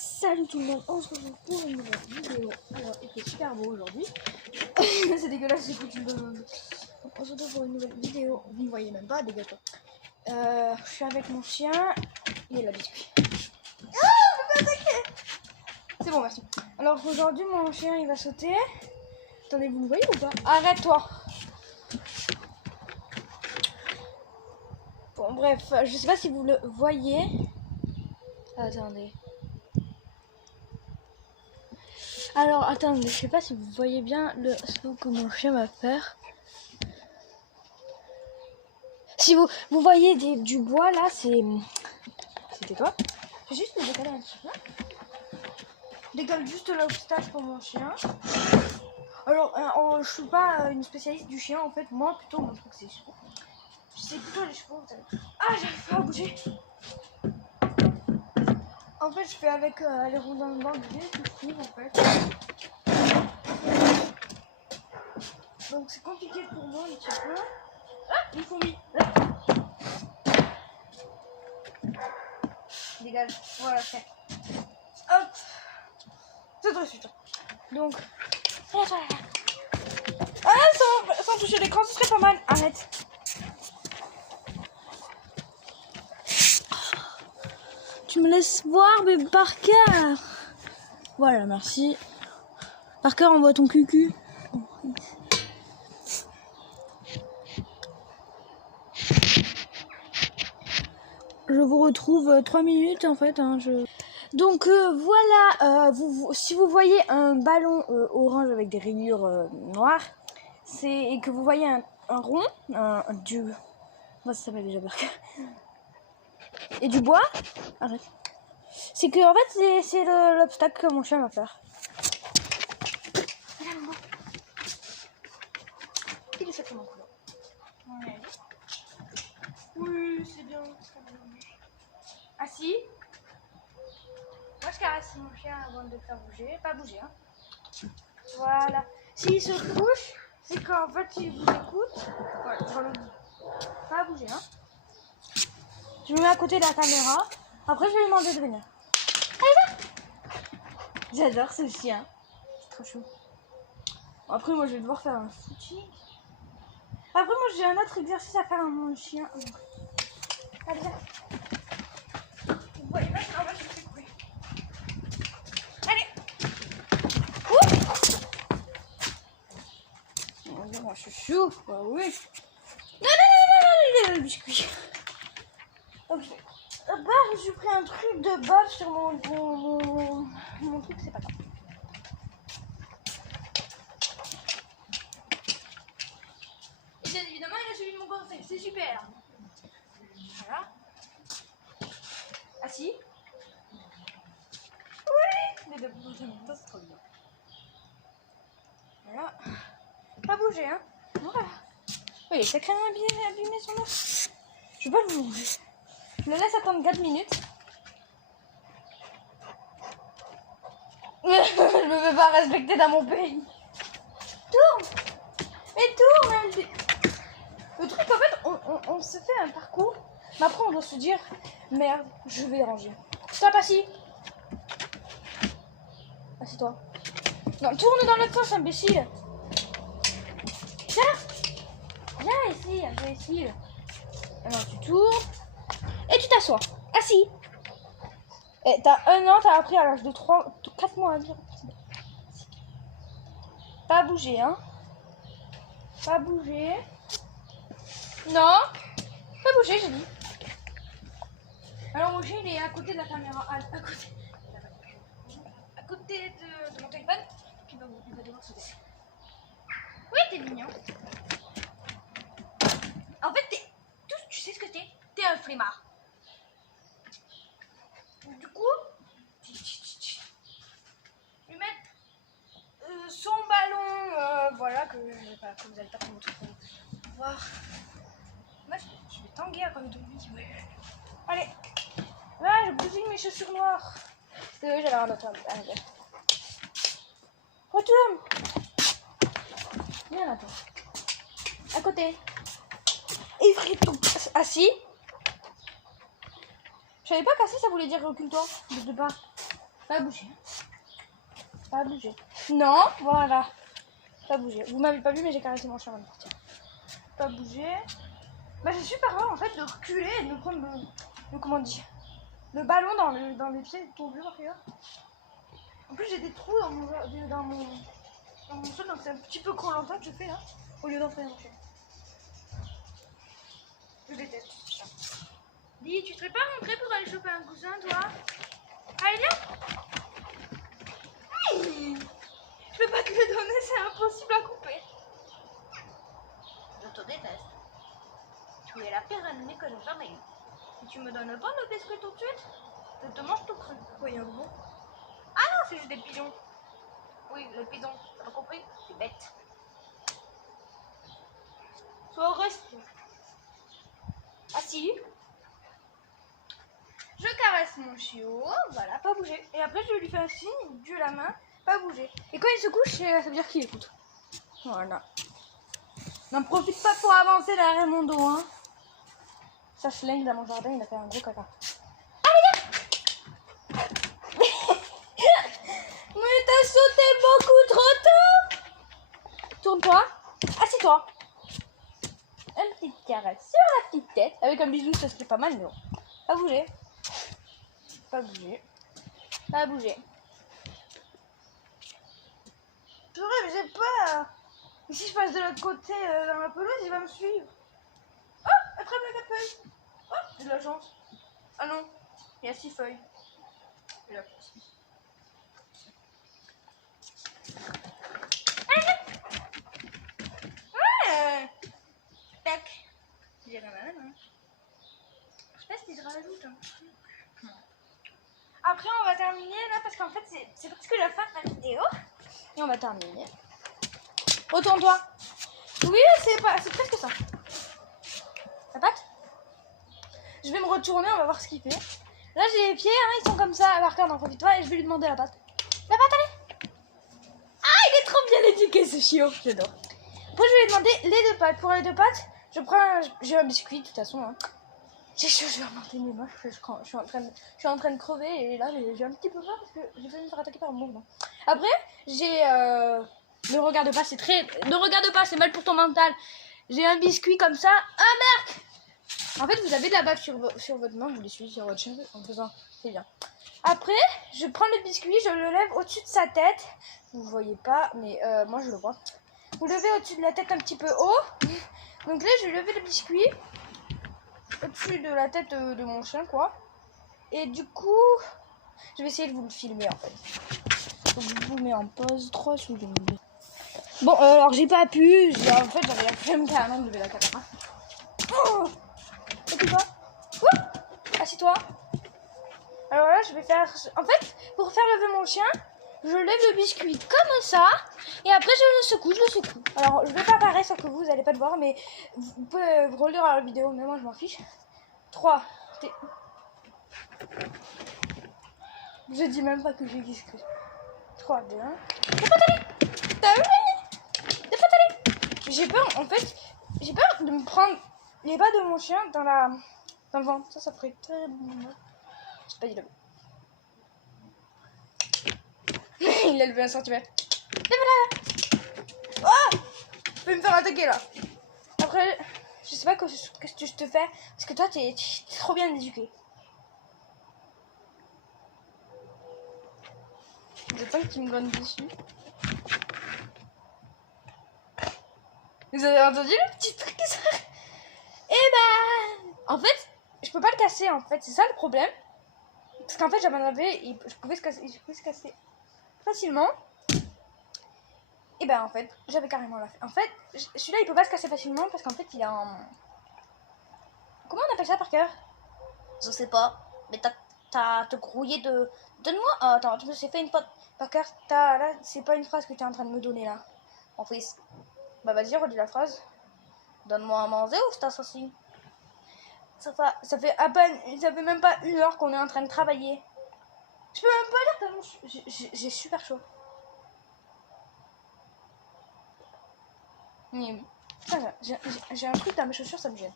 Salut tout le monde, on se retrouve pour une nouvelle vidéo. Alors, il fait super beau aujourd'hui. C'est dégueulasse, j'écoute une bonne. On se retrouve pour une nouvelle vidéo. Vous ne voyez même pas, dégage-toi. Je suis avec mon chien. Il est là, biscuit. Ah, je me fais attaquer. C'est bon, merci. Alors aujourd'hui, mon chien il va sauter. Attendez, vous le voyez ou pas? Arrête-toi. Bon, bref, je sais pas si vous le voyez. Attendez. Alors, attendez, je sais pas si vous voyez bien le slow que mon chien va faire. Si vous voyez du bois là, c'était toi. Je vais juste me décaler un petit peu. Décale juste l'obstacle pour mon chien. Alors, je suis pas une spécialiste du chien en fait. Moi, plutôt, mon truc c'est les chevaux. Je sais plutôt les chevaux. Ah, j'arrive pas à bouger. En fait, je fais avec les roues dans le banc du coup, en fait. Donc c'est compliqué pour moi un petit peu. Ah, une fourmi. Dégage. Voilà, c'est. Hop. C'est tout de suite. Donc. Ah, sans toucher l'écran, ce serait pas mal. Arrête. Tu me laisses voir, mais Parker. Voilà, merci. Parker, envoie ton cucu. Je vous retrouve 3 minutes en fait. Donc voilà, si vous voyez un ballon orange avec des rayures noires, et que vous voyez un rond, moi ça s'appelle déjà Parker, et du bois, arrête. C'est que en fait c'est l'obstacle que mon chien va faire. Il est sacrément cool. Ouais. Oui, c'est bien. Assis. Moi je caresse mon chien avant de le faire bouger. Pas bouger, hein. Voilà. S'il se couche, c'est qu'en fait il vous écoute. Voilà, je le dis. Pas bouger, hein. Je me mets à côté de la caméra. Après je vais lui demander de venir. Allez, va. J'adore ce chien. C'est trop chou. Après moi je vais devoir faire un footing. Après moi j'ai un autre exercice à faire à mon chien. Allez, viens. Vous voyez pas, je vais te couper. Allez. Oh, moi je suis chaud, bah oui. Non, le biscuit. Ok. Bah, j'ai pris un truc de balle sur mon truc, c'est pas grave. Et bien évidemment, il a suivi mon conseil, c'est super. Voilà. Assis. Oui. Les deux bouger en même temps, c'est trop bien. Voilà. Pas bouger, hein. Voilà. Oui, il est sacrément abîmé son os. Je vais pas le manger. Je le laisse attendre 4 minutes. Je me fais pas respecter dans mon pays. Tourne. Mais tourne. Le truc, en fait, on se fait un parcours. Mais après, on doit se dire, merde, je vais ranger. Stop, assis. Assieds-toi. Non, tourne dans l'autre sens, imbécile. Viens ici, imbécile. Alors, tu tournes. Et tu t'assois. Assis. Et t'as 1 an, t'as appris à l'âge de 4 mois à vivre. Pas bouger, hein. Pas bouger. Non. Pas bouger, j'ai dit. Alors, mon chien, il est à côté de la caméra. À côté de mon téléphone. Puis il va devoir sauter. Oui, t'es mignon. En fait, tu sais ce que t'es? T'es un flemmard. Du coup, lui mettre son ballon, voilà, que vous allez pas trop voir. Moi, je vais tanguer à comme de lui. Ouais. Allez, là, je bousille mes chaussures noires. J'avais un autre. Allez, retourne. Viens là, toi. À côté. Et frito. Assis. Je savais pas qu'assis ça voulait dire recule-toi. De pas. Pas bouger. Pas bouger. Non, voilà. Pas bouger. Vous m'avez pas vu, mais j'ai caressé mon chien avant de partir. Pas bouger. Bah, j'ai super peur en fait de reculer et de me prendre comment on dit, le ballon dans les pieds, ton vieux regarde. En plus, j'ai des trous dans mon sol, donc c'est un petit peu Koh-Lanta que je fais là, au lieu d'entraîner mon chien. Je déteste ça. Dis, tu serais pas rentré pour aller choper un cousin, toi? Allez, viens! Hey, je peux pas te le donner, c'est impossible à couper. Je te déteste. Tu es la pire ennemie que j'ai jamais eue. Si tu me donnes pas le biscuit tout de suite, je te mange tout cru. Voyons bon. Ah non, c'est juste des pigeons. Oui, les pigeons, t'as pas compris? C'est bête. Sois resté. Assis. Je caresse mon chiot, voilà, pas bouger. Et après, je lui fais un signe, Dieu la main, pas bouger. Et quand il se couche, ça veut dire qu'il écoute. Voilà. N'en profite pas pour avancer derrière mon dos, hein. Ça se dans mon jardin, il a fait un gros caca. Allez, viens. Mais t'as sauté beaucoup trop tôt. Tourne-toi, assieds-toi. Une petite caresse sur la petite tête. Avec un bisou, ça serait pas mal, mais bon. Pas bouger. Pas bouger. Pas bouger. Purée, mais j'ai peur. Et si je passe de l'autre côté dans la pelouse, il va me suivre. Oh, attrape la 4 feuilles. Oh, j'ai de la chance. Ah non, il y a 6 feuilles. Il a 6. Ouais. Tac. J'ai rien à la main. Je sais pas si je rajoute un truc. Après, on va terminer là parce qu'en fait, c'est presque la fin de la vidéo. Et on va terminer. Retourne-toi. Oui, c'est presque ça. La patte. Je vais me retourner, on va voir ce qu'il fait. Là, j'ai les pieds, hein, ils sont comme ça. Alors, regarde, en profite-toi et je vais lui demander la patte. La patte, allez. Ah, il est trop bien éduqué ce chiot. J'adore. Après, je vais lui demander les 2 pattes. Pour les 2 pattes, j'ai un biscuit de toute façon. Hein. J'ai chaud, je vais remonter mes moches. Je suis en train de crever et là, j'ai un petit peu peur parce que j'ai failli me faire attaquer par un mouvement. Après, j'ai. Ne regarde pas, Ne regarde pas, c'est mal pour ton mental. J'ai un biscuit comme ça. Ah, merde! En fait, vous avez de la bave sur votre main, vous l'essuyez sur votre cheveux en faisant. C'est bien. Après, je prends le biscuit, je le lève au-dessus de sa tête. Vous voyez pas, mais moi je le vois. Vous levez au-dessus de la tête un petit peu haut. Donc là, je vais lever le biscuit au-dessus de la tête de mon chien, quoi. Et du coup, je vais essayer de vous le filmer en fait. Donc, je vous mets en pause 3 secondes. Bon, alors j'ai pas pu. En fait, j'avais la flemme carrément de lever la caméra. Oh, occupe-toi. Assieds-toi. Alors là, je vais faire. En fait, pour faire lever mon chien, je lève le biscuit comme ça. Et après, je le secoue. Alors, je vais pas apparaître, sauf que vous allez pas le voir, mais vous pouvez relire la vidéo, mais moi je m'en fiche. 3. Je dis même pas que j'ai discuté. 3, 2, 1. J'ai peur, en fait, j'ai peur de me prendre les bas de mon chien dans le ventre. Ça ferait très bon. Je sais pas, il a il a levé 1 centimètre. Et voilà. Oh, je peux me faire attaquer là. Après, je sais pas qu'est-ce que je te fais. Parce que toi, t'es trop bien éduqué. J'attends que tu me gagnes dessus. Vous avez entendu le petit truc ça? Et bah, en fait, je peux pas le casser en fait. C'est ça le problème. Parce qu'en fait, j'avais un et je pouvais se casser facilement. Et ben en fait, j'avais carrément la fait. En fait, celui-là, il peut pas se casser facilement parce qu'en fait, il a un. Comment on appelle ça par cœur? Je sais pas. Mais t'as te grouillé de. Donne-moi. Oh, attends, je me suis fait une fois par cœur. Là, c'est pas une phrase que t'es en train de me donner là. En fils. Bah vas-y, redis la phrase. Donne-moi à manger ou je t'associe. Ça fait à peine. Ça fait même pas 1 heure qu'on est en train de travailler. Je peux même pas dire tellement j'ai super chaud. Mais j'ai un truc dans mes chaussures, ça me gêne.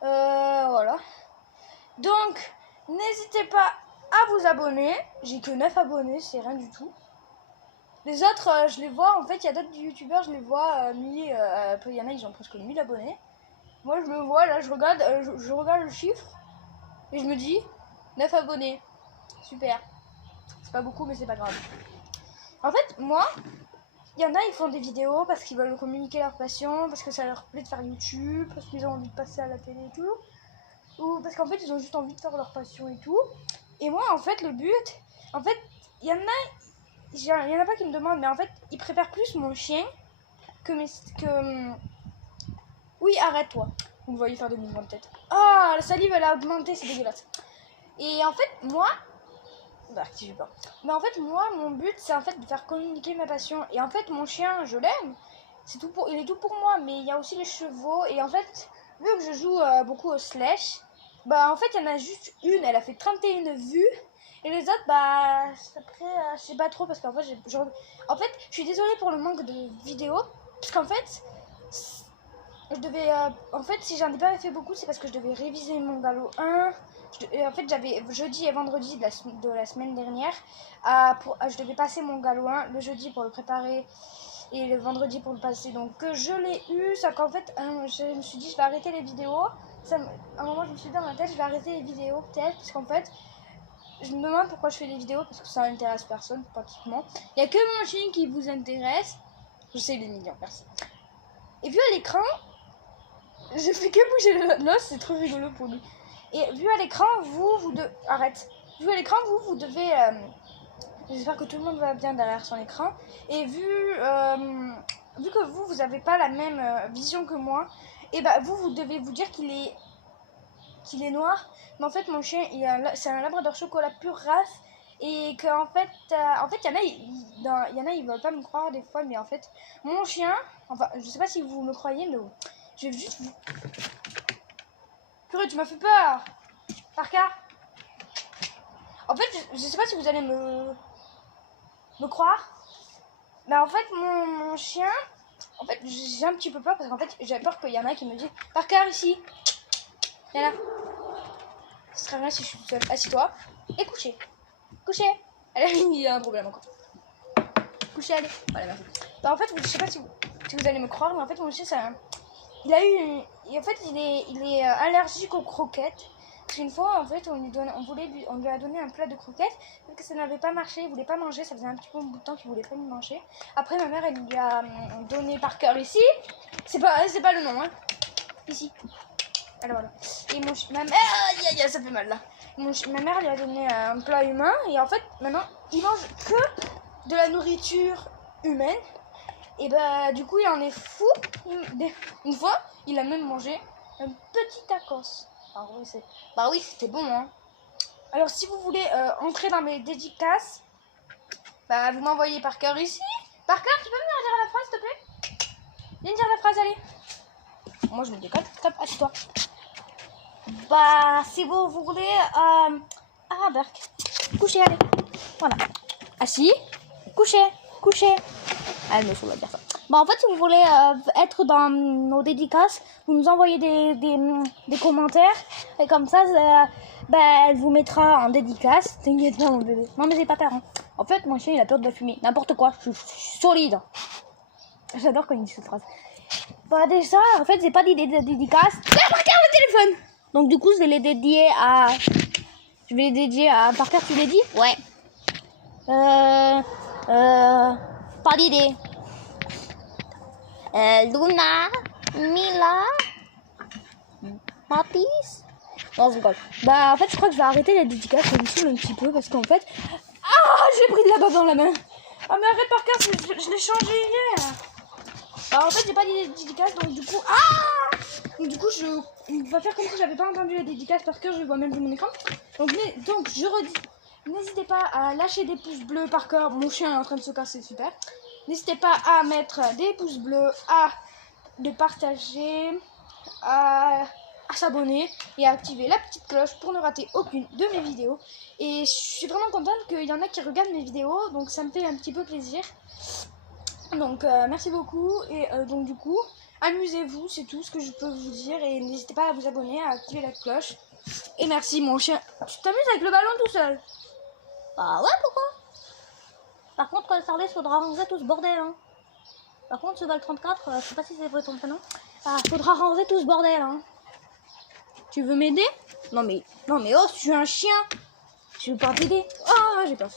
Voilà. Donc, n'hésitez pas à vous abonner. J'ai que 9 abonnés, c'est rien du tout. Les autres, je les vois, en fait, il y a d'autres youtubeurs, je les vois, il y en a, ils ont presque 1000 abonnés. Moi, je me vois, là, je regarde le chiffre, et je me dis, 9 abonnés, super. C'est pas beaucoup, mais c'est pas grave. En fait, moi, il y en a, ils font des vidéos parce qu'ils veulent communiquer leur passion, parce que ça leur plaît de faire YouTube, parce qu'ils ont envie de passer à la télé et tout. Ou parce qu'en fait, ils ont juste envie de faire leur passion et tout. Et moi, en fait, le but, en fait, il y en a pas qui me demandent, mais en fait, ils préfèrent plus mon chien que Oui, arrête-toi. Vous me voyez faire des mouvements de tête. Ah, la salive, elle a augmenté, c'est dégueulasse. Et en fait, moi... Bah, activez pas. Mais en fait, moi, mon but, c'est en fait de faire communiquer ma passion. Et en fait, mon chien, je l'aime. Il est tout pour moi, mais il y a aussi les chevaux. Et en fait, vu que je joue beaucoup au slash, bah en fait, il y en a juste une, elle a fait 31 vues. Et les autres, bah, après, je sais pas trop parce qu'en fait, en fait, je suis désolée pour le manque de vidéos. Parce qu'en fait, je devais, en fait, si j'en ai pas fait beaucoup, c'est parce que je devais réviser mon galop 1. En fait, j'avais jeudi et vendredi de la semaine dernière. Je devais passer mon galop 1 le jeudi pour le préparer et le vendredi pour le passer. Donc, je l'ai eu. Ça qu'en fait, je me suis dit, je vais arrêter les vidéos. À un moment, je me suis dit dans ma tête, je vais arrêter les vidéos peut-être. Parce qu'en fait, je me demande pourquoi je fais des vidéos. Parce que ça n'intéresse personne pratiquement. Il n'y a que mon chien qui vous intéresse. Je sais, les millions, merci. Et vu à l'écran, je fais que bouger l'os, c'est trop rigolo pour lui. Et vu à l'écran, arrête. Vu à l'écran, vous devez... J'espère que tout le monde va bien derrière son écran. Et vu que vous avez pas la même vision que moi, et bah vous devez vous dire qu'il est noir. Mais en fait, mon chien, c'est un labrador chocolat pure race. Et qu'en fait, il y en a, ils veulent pas me croire des fois. Mais en fait, mon chien, enfin, je sais pas si vous me croyez, mais je vais juste vous... Purée, tu m'as fait peur. Parker. En fait, je sais pas si vous allez me croire. Mais en fait, mon chien... En fait, j'ai un petit peu peur parce qu'en fait, j'ai peur qu'il y en a qui me disent Parker, ici. Viens là. Ce serait bien si je suis toute seule. Assis-toi. Et coucher. Coucher. Allez, il y a un problème encore. Coucher, allez. Voilà, merci. Bah, en fait, je sais pas si vous allez me croire, mais en fait, mon chien, il a eu en fait, il est allergique aux croquettes. Parce qu'une fois, en fait, on lui a donné un plat de croquettes. Parce que ça n'avait pas marché, il voulait pas manger. Ça faisait un petit peu bout de temps qu'il voulait pas manger. Après, ma mère, elle lui a donné Parker ici. C'est pas le nom, hein. Ici. Alors voilà. Et ma mère, ça fait mal là. Ma mère lui a donné un plat humain. Et en fait, maintenant, il mange que de la nourriture humaine. Et bah du coup il en est fou. Une fois il a même mangé un petit tacos. Bah oui c'était bon hein. Alors si vous voulez entrer dans mes dédicaces, bah vous m'envoyez Parker ici. Parker, tu peux venir dire la phrase s'il te plaît? Viens dire la phrase, allez. Moi je me décolle, stop, assieds-toi. Bah si vous voulez Berk, couchez, allez. Voilà. Assis, couchez. Elle me saoule à dire ça. Bah en fait, si vous voulez être dans nos dédicaces, vous nous envoyez des commentaires. Et comme ça, elle vous mettra en dédicace. T'inquiète pas, mon bébé. Non, mais j'ai pas peur. Hein. En fait, mon chien, il a peur de la fumée. N'importe quoi. Je suis solide. J'adore quand il dit cette phrase. Bah déjà, en fait, j'ai pas d'idée de dédicace. Regarde le téléphone. Donc du coup, je vais les dédier à... Parker, tu l'as dit? Ouais. Pas d'idée. Luna, Mila, Mathis. Non, je rigole. Bah, en fait, je crois que je vais arrêter les dédicaces. Ça me saoule un petit peu parce qu'en fait. Ah, j'ai pris de la bave dans la main. Ah, mais arrête, Parker, je l'ai changé hier. Alors, en fait, j'ai pas d'idée de dédicace, donc du coup. Ah! Donc, du coup, on va faire comme si j'avais pas entendu la dédicace parce que je vois même plus mon écran. Donc, je redis. N'hésitez pas à lâcher des pouces bleus. Parker, mon chien est en train de se casser, super. N'hésitez pas à mettre des pouces bleus, de partager, à s'abonner et à activer la petite cloche pour ne rater aucune de mes vidéos. Et je suis vraiment contente qu'il y en a qui regardent mes vidéos, donc ça me fait un petit peu plaisir. Donc merci beaucoup et donc du coup, amusez-vous, c'est tout ce que je peux vous dire. Et n'hésitez pas à vous abonner, à activer la cloche. Et merci mon chien. Tu t'amuses avec le ballon tout seul? Bah ouais, pourquoi? Par contre, Starlet, faudra ranger tout ce bordel. Hein. Par contre, ce Val 34, je sais pas si c'est vrai ton prénom. Faudra ranger tout ce bordel. Hein. Tu veux m'aider? Non mais oh, je suis un chien. Je vais pas t'aider. Oh, j'ai peur.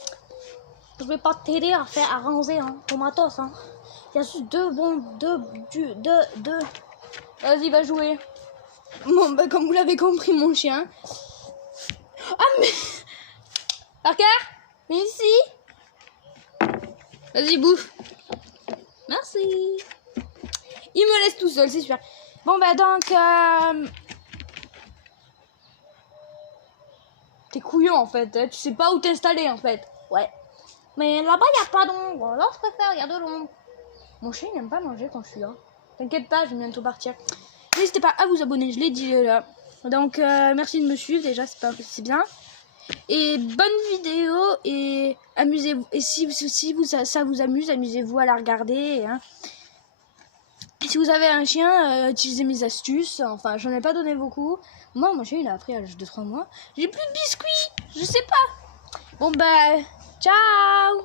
Je vais pas t'aider à ranger hein, ton matos. Hein. Il y a juste deux. Vas-y, va jouer. Bon, bah, comme vous l'avez compris, mon chien. Ah, mais. Parker, viens ici. Vas-y, bouffe. Merci. Il me laisse tout seul, c'est super. Bon, bah, donc. T'es couillon, en fait. Tu sais pas où t'installer, en fait. Ouais. Mais là-bas, il n'y a pas d'ombre. Là, je préfère, il y a de l'ombre. Mon chien, il n'aime pas manger quand je suis là. T'inquiète pas, je vais bientôt partir. N'hésitez pas à vous abonner, je l'ai dit là. Donc, merci de me suivre déjà, c'est bien. Et bonne vidéo et amusez-vous. Et si ça vous amuse, amusez-vous à la regarder. Hein. Si vous avez un chien, utilisez mes astuces. Enfin, j'en ai pas donné beaucoup. Moi, mon chien, il a appris à l'âge de 3 mois. J'ai plus de biscuits, je sais pas. Bon, bah, ciao.